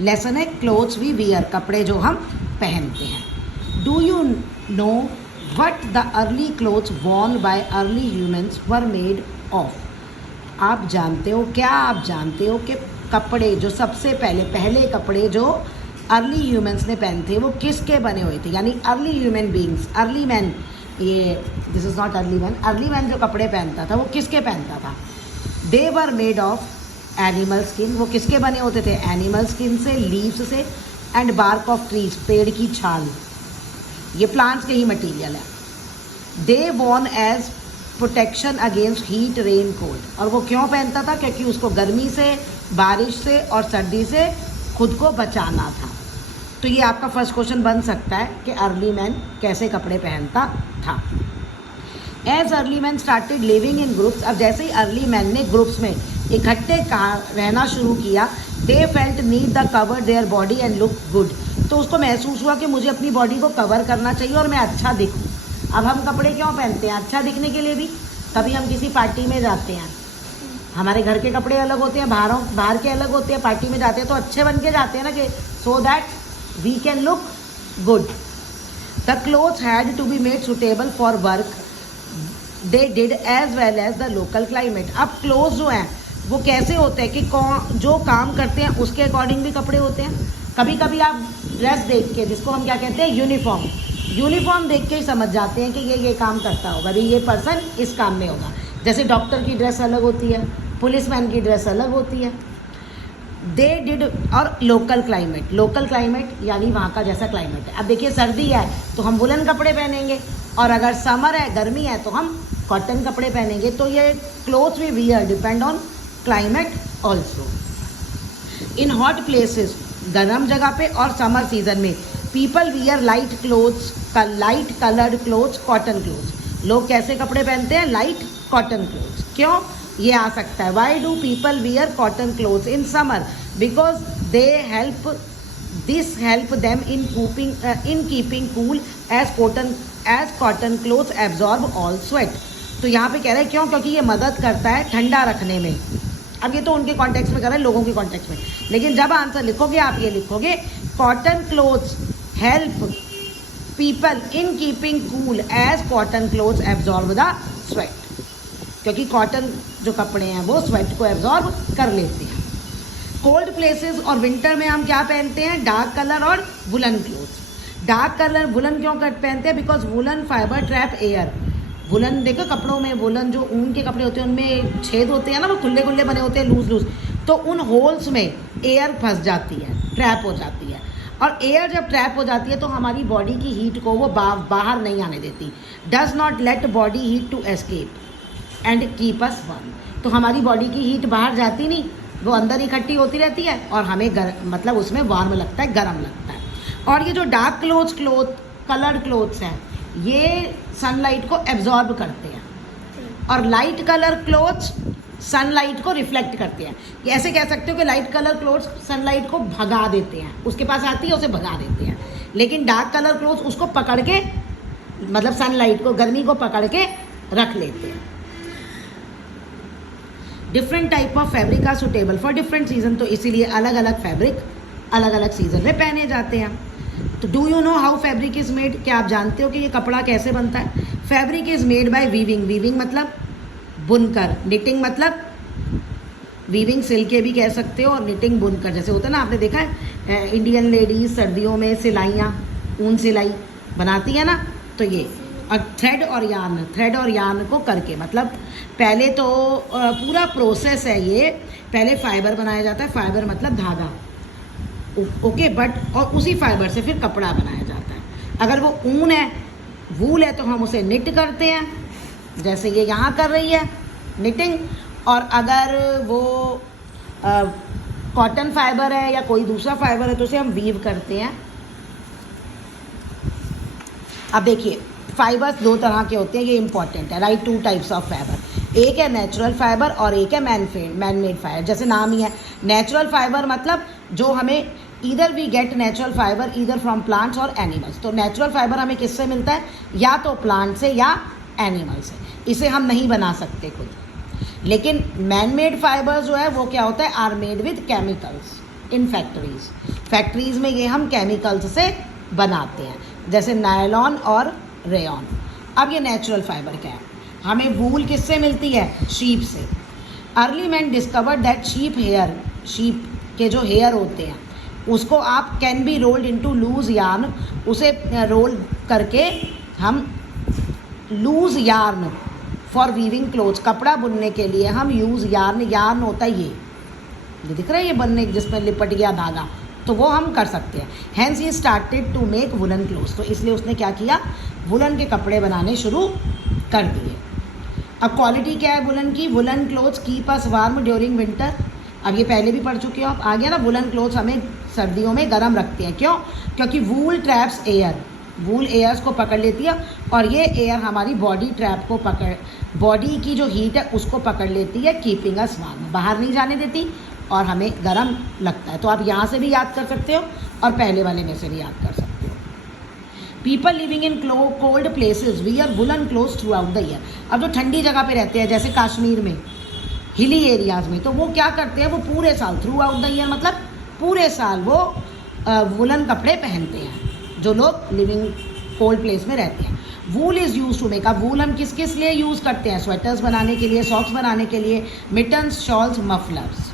Lesson है clothes we wear, कपड़े जो हम पहनते हैं। Do you know what the early clothes Warne bye early humans were made of? आप जानते हो, क्या आप जानते हो कि कपड़े जो सबसे पहले कपड़े जो अर्ली ह्यूमन्स ने पहनते वो किसके बने हुए थे? यानी early human beings, early man, ये this is not early man, early man जो कपड़े पहनता था वो किसके पहनता था? They were made of animal skin, वो किसके बने होते थे? एनिमल स्किन से, लीव्स से, एंड बार्क ऑफ ट्रीज, पेड़ की छाल, ये प्लांट्स के ही मटीरियल है। They worn as protection against heat, rain, cold, और वो क्यों पहनता था? क्योंकि उसको गर्मी से, बारिश से और सर्दी से खुद को बचाना था। तो ये आपका फर्स्ट क्वेश्चन बन सकता है कि अर्ली मैन कैसे कपड़े पहनता था। As early man started living in groups, अब जैसे ही अर्ली मैन ने ग्रुप्स में इकट्ठे रहना शुरू किया, they felt need the cover their body and look good, तो उसको महसूस हुआ कि मुझे अपनी बॉडी को कवर करना चाहिए और मैं अच्छा दिखूं। अब हम कपड़े क्यों पहनते हैं? अच्छा दिखने के लिए भी। कभी हम किसी पार्टी में जाते हैं, हमारे घर के कपड़े अलग होते हैं, बाहर के अलग होते हैं, पार्टी में जाते हैं तो अच्छे बन के जाते हैं ना, कि so that we can look good. The clothes had to be made suitable for work, they did as well as the local climate. अब क्लोथ जो हैं वो कैसे होते हैं कि कौन जो काम करते हैं उसके अकॉर्डिंग भी कपड़े होते हैं। कभी कभी आप ड्रेस देख के, जिसको हम क्या कहते हैं, यूनिफॉर्म देख के ही समझ जाते हैं कि ये काम करता होगा, अभी ये पर्सन इस काम में होगा। जैसे डॉक्टर की ड्रेस अलग होती है, पुलिसमैन की ड्रेस अलग होती है। दे डिड, और लोकल क्लाइमेट यानी वहाँ का जैसा क्लाइमेट है। अब देखिए सर्दी है तो हम वुलन कपड़े पहनेंगे, और अगर समर है, गर्मी है, तो हम कॉटन कपड़े पहनेंगे। तो ये clothes we wear depend on climate also. In hot places, गर्म जगह पे, और समर सीजन में people wear light clothes, light coloured clothes, cotton clothes. लोग कैसे कपड़े पहनते हैं? Light cotton clothes. क्यों? ये आ सकता है, why do people wear cotton clothes in summer? Because they help them in keeping cool as cotton clothes absorb all sweat. तो यहाँ पे कह रहे हैं क्यों? क्योंकि ये मदद करता है ठंडा रखने में। अब ये तो उनके कॉन्टेक्स्ट में कर रहे हैं, लोगों के कॉन्टेक्स्ट में, लेकिन जब आंसर लिखोगे आप ये लिखोगे, cotton clothes help people in keeping cool as cotton clothes absorb the sweat, क्योंकि कॉटन जो कपड़े हैं वो स्वेट को एब्जॉर्ब कर लेते हैं। कोल्ड प्लेसेस और विंटर में हम क्या पहनते हैं? डार्क कलर और woollen clothes. Dark colour woollen क्यों पहनते हैं? Because woollen fibre trap air. Woollen देखो कपड़ों में, वुलन जो ऊन के कपड़े होते हैं उनमें छेद होते हैं ना, वो खुले खुले बने होते हैं, लूज, तो उन होल्स में एयर फंस जाती है, ट्रैप हो जाती है। और एयर जब ट्रैप हो जाती है तो हमारी बॉडी की हीट को वो बाहर नहीं आने देती। Does not let body heat to escape and keep us warm. तो हमारी बॉडी की हीट बाहर जाती नहीं, वो अंदर इकट्ठी होती रहती है और हमें मतलब उसमें वार्म लगता है, गर्म लगता है। और ये जो डार्क कलर्ड क्लोथ्स हैं ये सनलाइट को एब्जॉर्ब करते हैं, और लाइट कलर क्लोथ्स सनलाइट को रिफ्लेक्ट करते हैं। ये ऐसे कह सकते हो कि लाइट कलर क्लोथ्स सनलाइट को भगा देते हैं, उसके पास आती है उसे भगा देते हैं, लेकिन डार्क कलर क्लोथ्स उसको पकड़ के, मतलब सनलाइट को, गर्मी को पकड़ के रख लेते हैं। Different type of fabric are suitable for different season, तो इसीलिए अलग अलग फैब्रिक अलग अलग सीजन में पहने जाते हैं। तो do you know how fabric is made? क्या आप जानते हो कि ये कपड़ा कैसे बनता है? Fabric is made by weaving मतलब बुनकर, निटिंग मतलब वीविंग सिल के भी कह सकते हो, और निटिंग बुनकर। जैसे होता है ना, आपने देखा है इंडियन लेडीज सर्दियों में सिलाइयाँ, ऊन सिलाई बनाती है ना, तो ये। और थ्रेड और यार्न को करके, मतलब पहले तो पूरा प्रोसेस है ये, पहले फाइबर बनाया जाता है, फाइबर मतलब धागा, ओके, बट और उसी फाइबर से फिर कपड़ा बनाया जाता है। अगर वो ऊन है, वूल है, तो हम उसे निट करते हैं, जैसे ये यहाँ कर रही है निटिंग। और अगर वो कॉटन फाइबर है या कोई दूसरा फाइबर है तो उसे हम वीव करते हैं। अब देखिए फाइबर्स दो तरह के होते हैं, ये इंपॉर्टेंट है, राइट? 2 टाइप्स ऑफ फाइबर, एक है नेचुरल फाइबर और एक है मैन मेड फाइबर। जैसे नाम ही है, नेचुरल फाइबर मतलब जो हमें either we get natural fibre either from plants और एनिमल्स। तो नेचुरल फाइबर हमें किससे मिलता है? या तो प्लांट से या एनिमल से, इसे हम नहीं बना सकते खुद। लेकिन मैन मेड फाइबर जो है वो क्या होता है? Are made with chemicals, in factories. Factories में ये हम केमिकल्स से बनाते हैं, जैसे नायलॉन और रेयॉन। अब ये नेचुरल फाइबर क्या है? हमें वूल किससे मिलती है? शीप से। Early man discovered that sheep के जो हेयर होते हैं उसको आप can be rolled into loose yarn, उसे रोल करके हम loose yarn for weaving clothes, कपड़ा बुनने के लिए हम यूज़ यार्न होता है ये दिख रहा है, ये बनने जिसमें लिपट गया धागा, तो वो हम कर सकते हैं। Hence he started to make woollen clothes, तो इसलिए उसने क्या किया? वुलन के कपड़े बनाने शुरू कर दिए। अब क्वालिटी क्या है वुलन की? Woollen clothes keep us warm during winter. अब ये पहले भी पढ़ चुके हो आप, आ गया ना। वुलन क्लोथ्स हमें सर्दियों में गर्म रखते हैं। क्यों? क्योंकि वूल ट्रैप्स एयर, वूल एयर्स को पकड़ लेती है और ये एयर हमारी बॉडी की जो हीट है उसको पकड़ लेती है, कीपिंग अस वार्म, बाहर नहीं जाने देती और हमें गर्म लगता है। तो आप यहाँ से भी याद कर सकते हो और पहले वाले में से भी याद कर सकते हो। People living in cold places wear woollen clothes through out the year. अब जो ठंडी जगह पे रहते हैं जैसे कश्मीर में, हिली एरियाज़ में, तो वो क्या करते हैं? वो पूरे साल, थ्रू आउट द ईयर मतलब पूरे साल वो वुलन कपड़े पहनते हैं, जो लोग लिविंग कोल्ड प्लेस में रहते हैं। Wool is use to make. अब वूल हम किस किस लिए यूज़ करते हैं? स्वेटर्स बनाने के लिए, सॉक्स बनाने के लिए, मिटन्स, शॉल्स, मफलर्स।